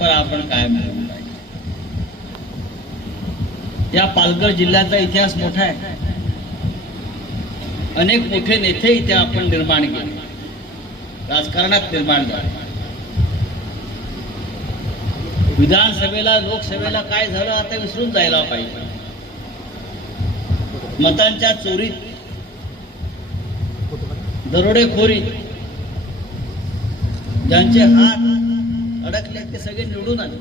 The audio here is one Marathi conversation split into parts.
परंपरा आपण कायम ठेवली पाहिजे. या पालघर जिल्ह्याचा इतिहास मोठा आहे. अनेक मोठे नेते इथे आपण निर्माण केले. राजकारणात निर्माण झाले. विधानसभेला लोकसभेला काय झालं आता विसरून जायला पाहिजे. मतांच्या चोरीत दरोडेखोरी ज्यांचे हात अडकले ते सगळे निवडून आले.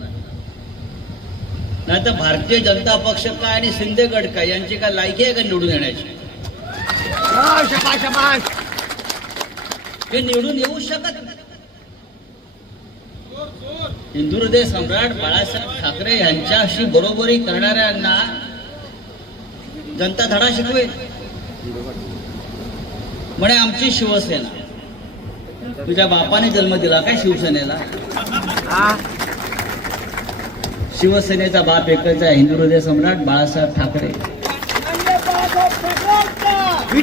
नाही तर भारतीय जनता पक्ष काय आणि शिंदे गट काय? यांची काय लायकी आहे का निवडून येण्याची? हे निवडून येऊ शकत हिंदू हृदय सम्राट बाळासाहेब ठाकरे यांच्याशी बरोबरी करणाऱ्यांना जनता धडा शिकवेल. म्हणे आमची शिवसेना. तुझ्या बापाने जन्म दिला काय शिवसेनेला? शिवसेनेचा बाप एकच आहे हिंदू हृदय सम्राट बाळासाहेब ठाकरे. आणि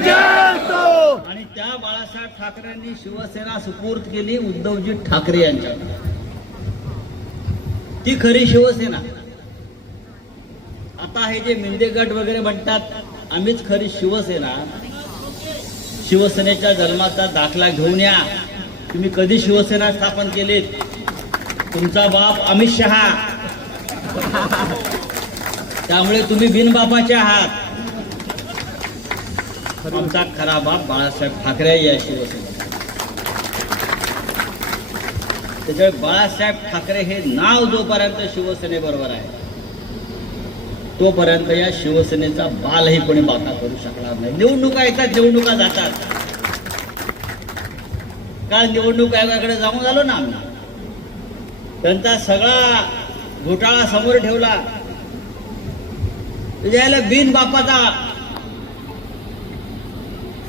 त्या बाळासाहेब ठाकरेंनी शिवसेना सुपूर्द केली उद्धवजी ठाकरे यांच्या ती खरी शिवसेना. आता हे जे मिंदे गट वगैरे म्हणतात आम्हीच खरी शिवसेना. शिवसेनेच्या जन्माचा दाखला घेऊन या. तुम्ही कधी शिवसेना स्थापन केलीत? तुमचा बाप अमित शहा. त्यामुळे तुम्ही बिनबापाचे आहात. आमचा खरा बाप बाळासाहेब ठाकरे या शिवसेना त्याच्यामुळे बाळासाहेब ठाकरे हे नाव जोपर्यंत शिवसेनेबरोबर आहे तोपर्यंत या शिवसेनेचा बालही कोणी बाका करू शकणार नाही. निवडणुका येतात निवडणुका जातात. काल निवडणूक आयोगाकडे जाऊन आलो ना आम्ही. त्यांचा सगळा घोटाळा समोर ठेवला. त्याला बिन बापाचा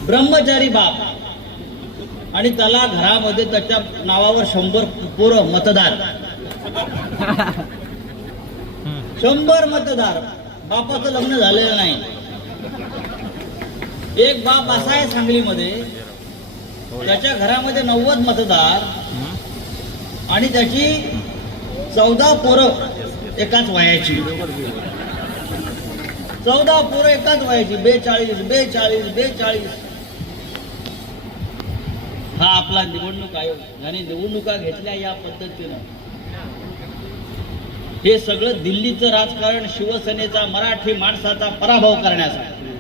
ब्रह्मचारी बाप आणि त्याला घरामध्ये त्याच्या नावावर शंभर पोरं मतदार. शंभर मतदार. बापाचं लग्न झालेलं नाही. एक बाप असा आहे सांगलीमध्ये त्याच्या घरामध्ये नव्वद मतदार आणि त्याची चौदा पोरं एकाच वयाची. चौदा पोरं एकाच वयाची. बेचाळीस बेचाळीस बेचाळीस. हा आपला निवडणूक आयोग. याने निवडणुका घेतल्या या पद्धतीनं. हे सगळं दिल्लीचं राजकारण शिवसेनेचा मराठी माणसाचा पराभव करण्यासाठी.